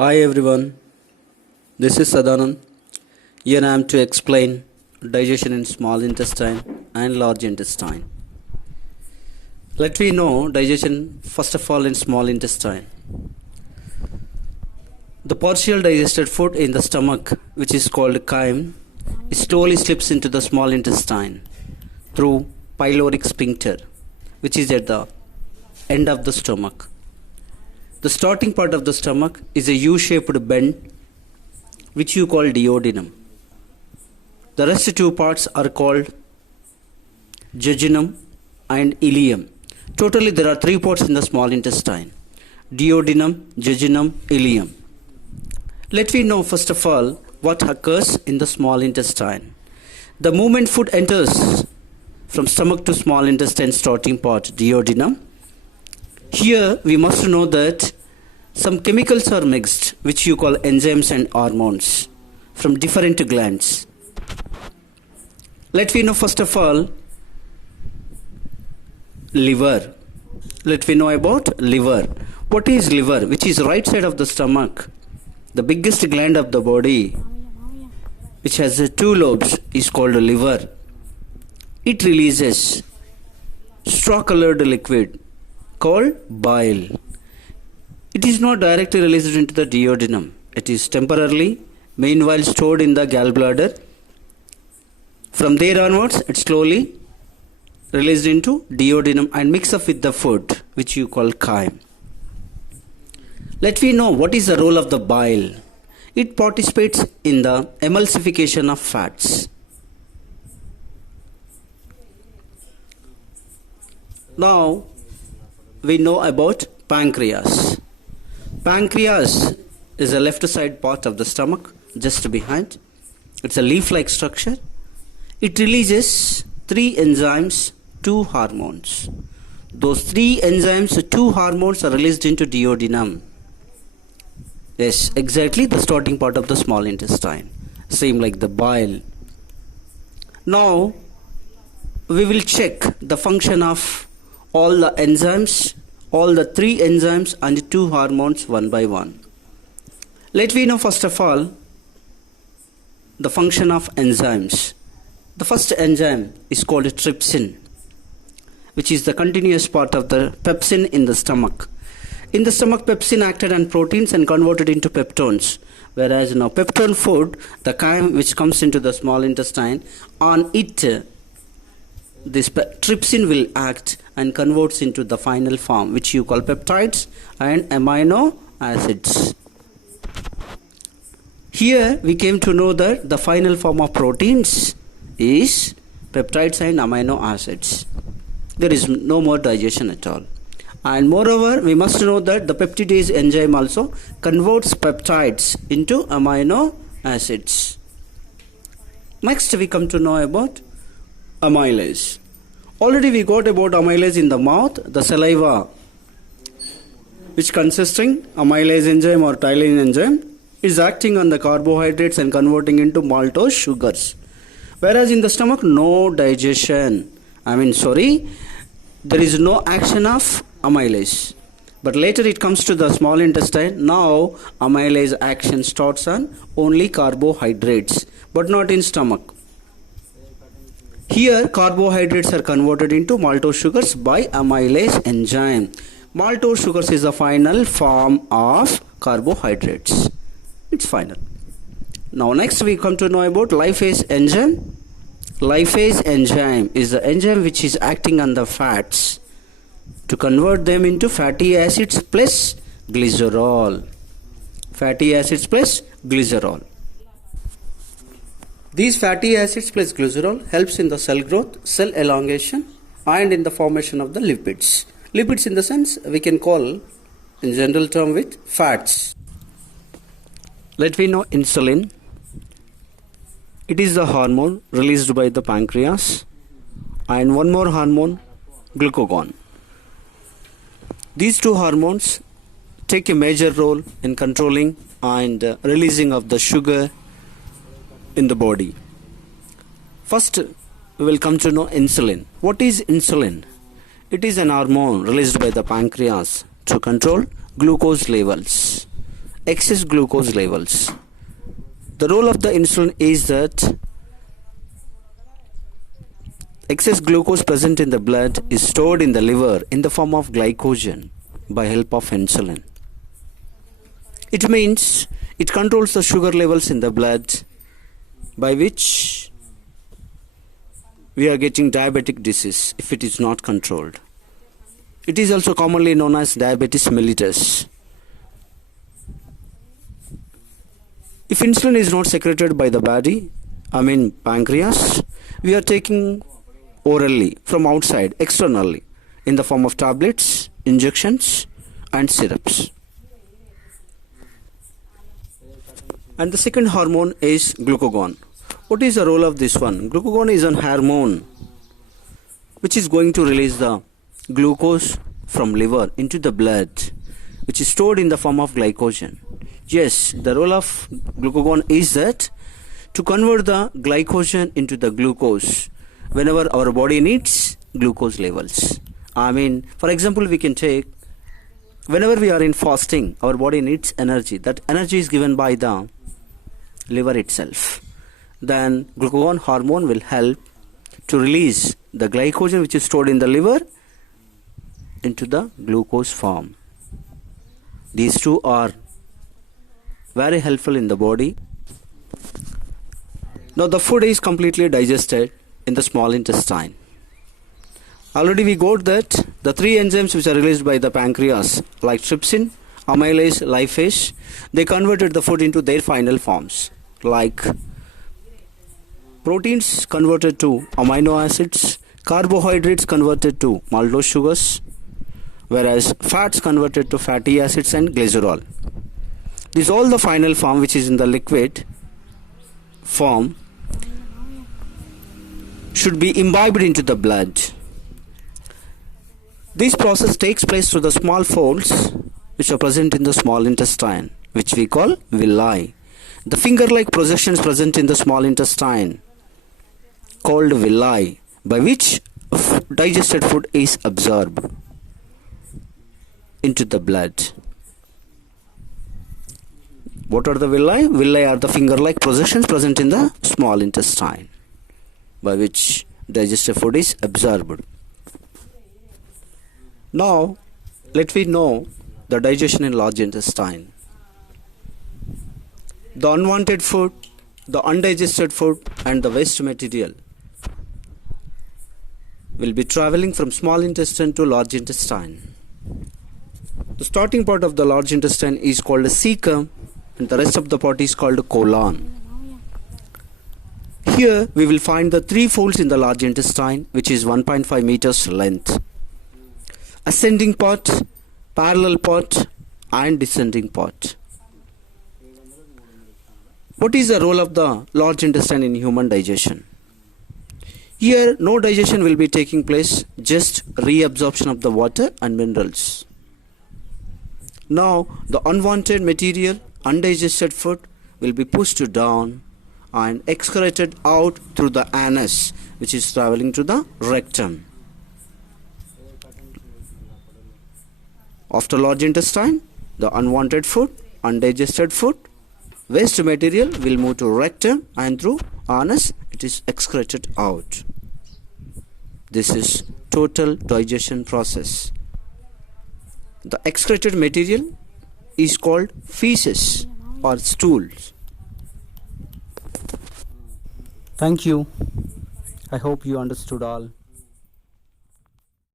Hi everyone, this is Sadanand. Here I am to explain digestion in small intestine and large intestine. Let me know digestion first of all in small intestine. The partial digested food in the stomach, which is called chyme, slowly slips into the small intestine through pyloric sphincter, which is at the end of the stomach. The starting part of the stomach is a U-shaped bend, which you call duodenum. The rest two parts are called jejunum and ileum. Totally there are three parts in the small intestine: duodenum, jejunum, ileum. Let me know first of all what occurs in the small intestine. The moment food enters from stomach to small intestine starting part, duodenum, here we must know that some chemicals are mixed, which you call enzymes and hormones, from different glands. Let me know first of all liver. Let me know about liver. What is liver? Which is right side of the stomach, the biggest gland of the body, which has two lobes, is called liver. It releases straw colored liquid called bile. It is not directly released into the duodenum. It is temporarily, meanwhile, stored in the gallbladder. From there onwards, it slowly released into duodenum and mix up with the food, which you call chyme. Let me know what is the role of the bile. It participates in the emulsification of fats. Now, we know about pancreas. Pancreas is a left side part of the stomach, just behind. It's a leaf-like structure. It releases three enzymes, two hormones. Those three enzymes, two hormones are released into duodenum. Yes, exactly the starting part of the small intestine. Same like the bile. Now, we will check the function of all the enzymes, all the three enzymes and two hormones one by one. Let me know first of all the function of enzymes. The first enzyme is called trypsin, which is the continuous part of the pepsin in the stomach. In the stomach, pepsin acted on proteins and converted into peptones. Whereas now peptone food, the chyme which comes into the small intestine, on it this trypsin will act and converts into the final form, which you call peptides and amino acids. Here we came to know that the final form of proteins is peptides and amino acids. There is no more digestion at all. And moreover, we must know that the peptidase enzyme also converts peptides into amino acids. Next we come to know about amylase. Already we got about amylase in the mouth, the saliva, which consisting amylase enzyme or ptyalin enzyme is acting on the carbohydrates and converting into maltose sugars. Whereas in the stomach, no digestion. There is no action of amylase. But later it comes to the small intestine. Now amylase action starts on only carbohydrates, but not in stomach. Here carbohydrates are converted into maltose sugars by amylase enzyme. Maltose sugars is the final form of carbohydrates. It's final. Now next we come to know about lipase enzyme. Lipase enzyme is the enzyme which is acting on the fats to convert them into fatty acids plus glycerol. Fatty acids plus glycerol. These fatty acids plus glycerol helps in the cell growth, cell elongation and in the formation of the lipids. Lipids in the sense we can call in general term with fats. Let me know insulin. It is the hormone released by the pancreas, and one more hormone, glucagon. These two hormones take a major role in controlling and releasing of the sugar in the body. First, we will come to know insulin. What is insulin? It is an hormone released by the pancreas to control glucose levels. excess glucose levels. The role of the insulin is that excess glucose present in the blood is stored in the liver in the form of glycogen by help of insulin. It means it controls the sugar levels in the blood, by which we are getting diabetic disease if it is not controlled. It is also commonly known as diabetes mellitus. If insulin is not secreted by the body, pancreas, we are taking orally from outside, externally, in the form of tablets, injections, and syrups. And the second hormone is glucagon. What is the role of this one? Glucagon is an hormone which is going to release the glucose from liver into the blood, which is stored in the form of glycogen. Yes, the role of glucagon is that to convert the glycogen into the glucose whenever our body needs glucose levels. For example, we can take whenever we are in fasting, our body needs energy. That energy is given by the liver itself. Then glucagon hormone will help to release the glycogen which is stored in the liver into the glucose form. These two are very helpful in the body. Now the food is completely digested in the small intestine. Already we got that the three enzymes which are released by the pancreas, like trypsin, amylase, lipase, they converted the food into their final forms, like proteins converted to amino acids, carbohydrates converted to maltose sugars, whereas fats converted to fatty acids and glycerol. This is all the final form which is in the liquid form should be imbibed into the blood. This process takes place through the small folds which are present in the small intestine, which we call villi. The finger-like projections present in the small intestine called villi, by which digested food is absorbed into the blood. What are the villi? Villi are the finger-like projections present in the small intestine, by which digested food is absorbed. Now, let me know the digestion in large intestine. The unwanted food, the undigested food, and the waste material will be traveling from small intestine to large intestine. The starting part of the large intestine is called a cecum, and the rest of the part is called a colon. Here we will find the three folds in the large intestine, which is 1.5 meters length: ascending part, parallel part, and descending part. What is the role of the large intestine in human digestion? Here no digestion will be taking place, just reabsorption of the water and minerals. Now the unwanted material, undigested food, will be pushed down and excreted out through the anus, which is traveling to the rectum. After large intestine, the unwanted food, undigested food, waste material will move to rectum, and through anus it is excreted out. This is total digestion process. The excreted material is called feces or stools. Thank you. I hope you understood all.